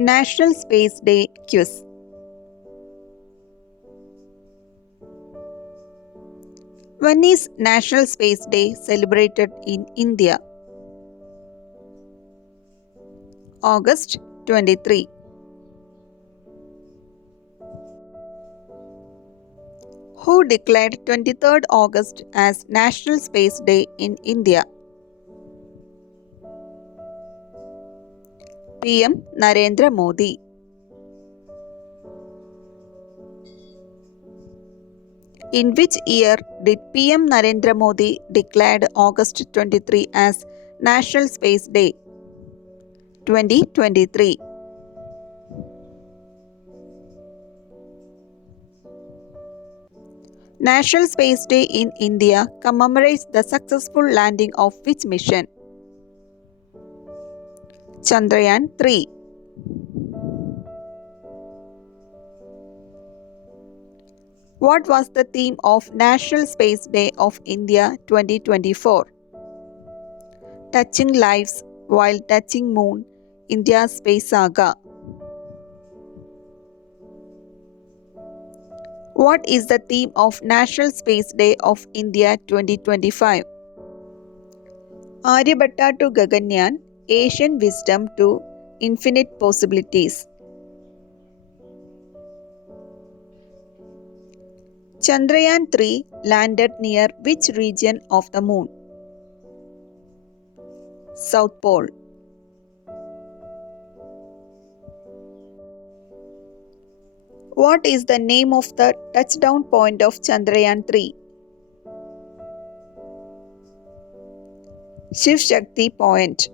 National Space Day Quiz. When is National Space Day celebrated in India? August 23. Who declared 23rd August as National Space Day in India? PM Narendra Modi. In which year did PM Narendra Modi declared August 23 as National Space Day? 2023. National Space Day in India commemorates the successful landing of which mission? Chandrayaan 3. What was the theme of National Space Day of India 2024? Touching Lives While Touching Moon, India's Space Saga. What is the theme of National Space Day of India 2025? Aryabhatta to Gaganyaan, Asian Wisdom to Infinite Possibilities. Chandrayaan 3 landed near which region of the moon? South Pole. What is the name of the touchdown point of Chandrayaan 3? Shiv Shakti Point.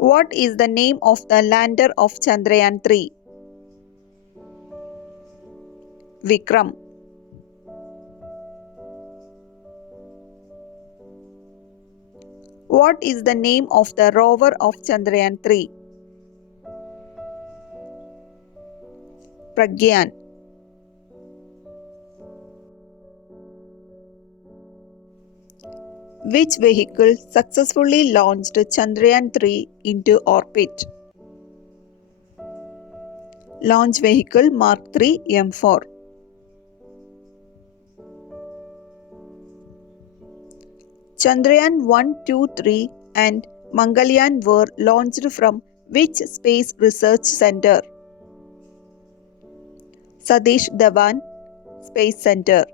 What is the name of the lander of Chandrayaan 3? Vikram. What is the name of the rover of Chandrayaan 3? Pragyan. Which vehicle successfully launched Chandrayaan 3 into orbit? Launch Vehicle Mark III M4. Chandrayaan 1, 2, 3 and Mangalyaan were launched from which space research center? Satish Dhawan Space Center.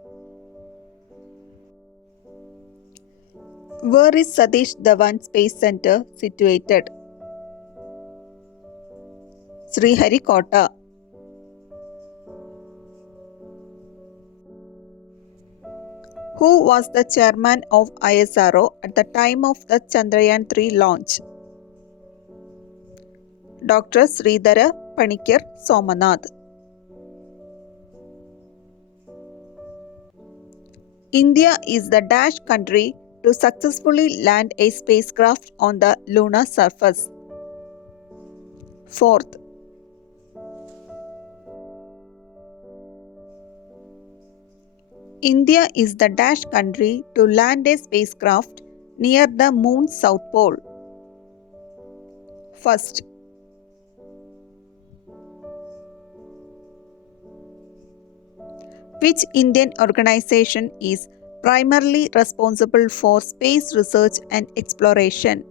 Where is Satish Dhawan Space Center situated? Sriharikota. Who was the chairman of ISRO at the time of the Chandrayaan 3 launch? Dr. Sridhara Panikkar Somanath. India is the dash country to successfully land a spacecraft on the lunar surface. Fourth. India is the dash country to land a spacecraft near the moon's south pole. First. Which Indian organization is primarily responsible for space research and exploration?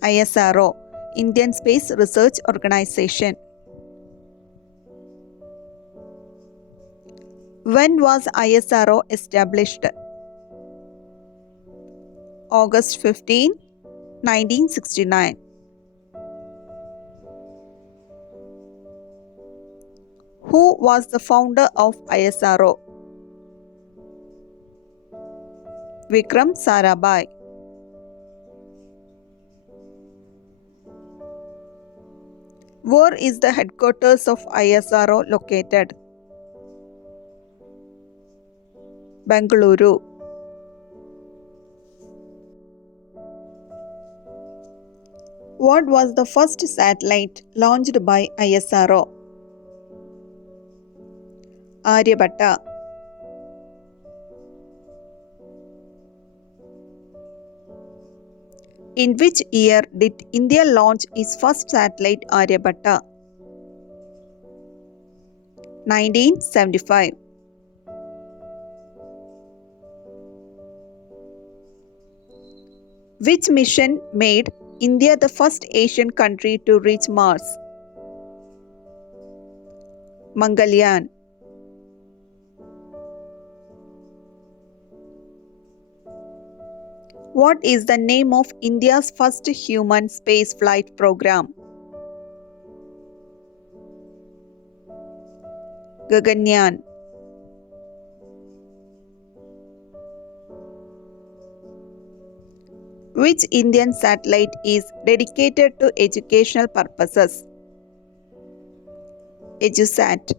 ISRO, Indian Space Research Organization. When was ISRO established? August 15, 1969. Who was the founder of ISRO? Vikram Sarabhai. Where is the headquarters of ISRO located? Bengaluru. What was the first satellite launched by ISRO? Aryabhatta. In which year did India launch its first satellite Aryabhatta? 1975. Which mission made India the first Asian country to reach Mars? Mangalyaan. What is the name of India's first human space flight program? Gaganyaan. Which Indian satellite is dedicated to educational purposes? EduSat.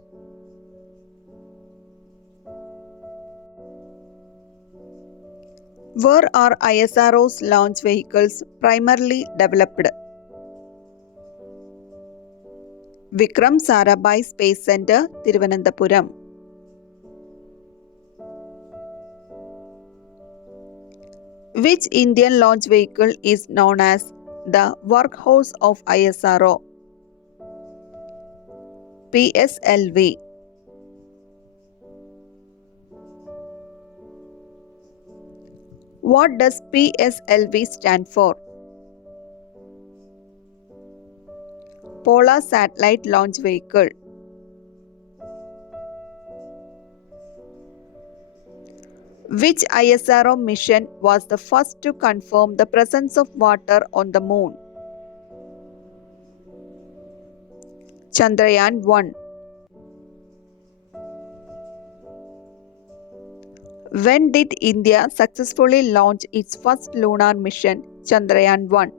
Where are ISRO's launch vehicles primarily developed? Vikram Sarabhai Space Center, Thiruvananthapuram. Which Indian launch vehicle is known as the workhorse of ISRO? PSLV. What does PSLV stand for? Polar Satellite Launch Vehicle. Which ISRO mission was the first to confirm the presence of water on the moon? Chandrayaan 1. When did India successfully launch its first lunar mission, Chandrayaan 1?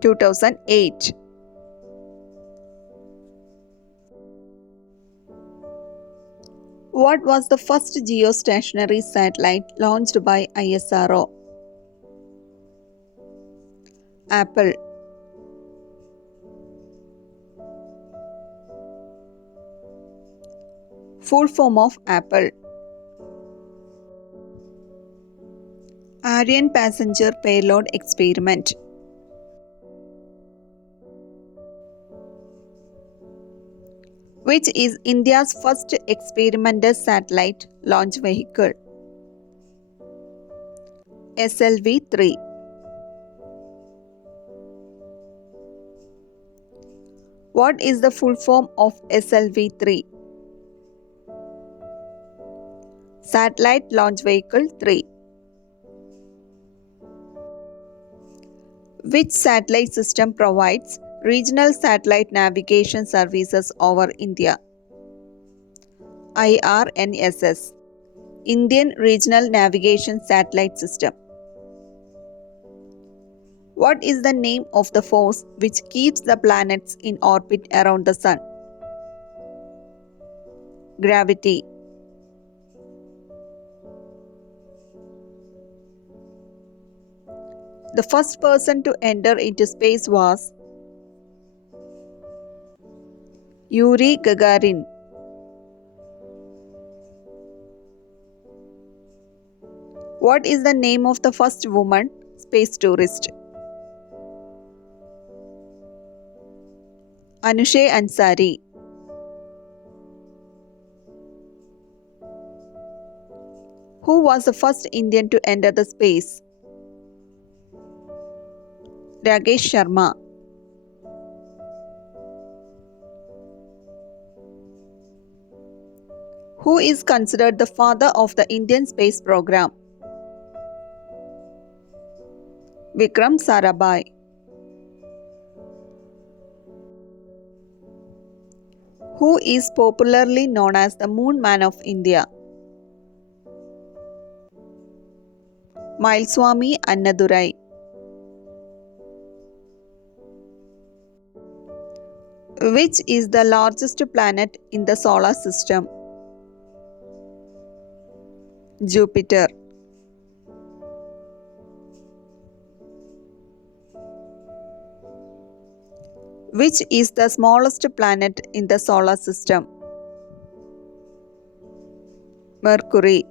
2008. What was the first geostationary satellite launched by ISRO? Apple. Full form of Apple. Aryan passenger payload experiment. Which is India's first experimental satellite launch vehicle? SLV-3. What is the full form of SLV-3? Satellite Launch Vehicle 3. Which satellite system provides regional satellite navigation services over India? IRNSS. Indian Regional Navigation Satellite System. What is the name of the force which keeps the planets in orbit around the Sun? Gravity. The first person to enter into space was Yuri Gagarin. What is the name of the first woman space tourist? Anushe Ansari. Who was the first Indian to enter the space? Rakesh Sharma. Who is considered the father of the Indian space program? Vikram Sarabhai. Who is popularly known as the Moon Man of India? Mileswamy Annadurai. Which is the largest planet in the solar system? Jupiter. Which is the smallest planet in the solar system? Mercury.